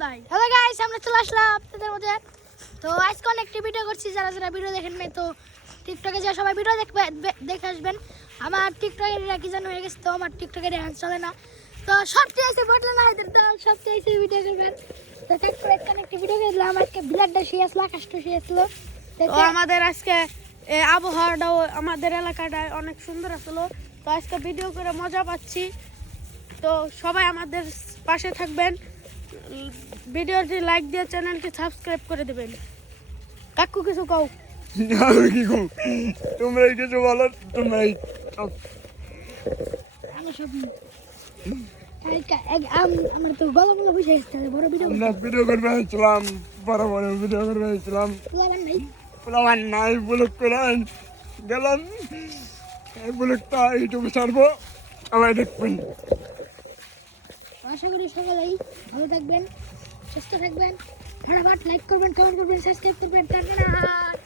Hello guys, আমরা চলে আসলাম আপনাদের মধ্যে। তো আজকে অনেকটি ভিডিও করছি, যারা যারা ভিডিও দেখেন নাই তো টিকটকে যা সবাই ভিডিও দেখে আসবেন। আমার টিকটকের কি যেন হয়ে গেছে, তো আমার টিকটকের হ্যান্ড চলে না, তো সবটি এসে বটলে না এদের, তো সবটি এসে ভিডিও করবেন। তো টিকটকে একটি ভিডিও করে দিলাম, আজকে বিলাডটা সেই আসলো, আকাশটা সেই আসলো। তো আমাদের আজকে আবহাওয়াটাও আমাদের এলাকাটায় অনেক সুন্দর আসলো। তো আজকে ভিডিও করে মজা পাচ্ছি। তো সবাই আমাদের পাশে থাকবেন, ভিডিওটি লাইক দিয়ে চ্যানেলটি সাবস্ক্রাইব করে দেবেন। কাকু কিছু কও? আমি কি কম, তোমরাই কিছু বলো, তোমরাই আমি সব আমার তো গলা মলা বুঝে গেছে, বড় ভিডিও আমরা ভিডিও করবে হয়েছিলাম, বড় বড় ভিডিও করবে হয়েছিলাম। নাই। পোলাবান নাই, ব্লক করে গেলাম, এই ব্লকটা ইউটিউবে ছাড়বো, সবাই দেখবেন। আশা করি সকলেই ভালো থাকবেন, সুস্থ থাকবেন। ফটাফট লাইক করবেন, কমেন্ট করবেন, সাবস্ক্রাইব করবেন। টাটা।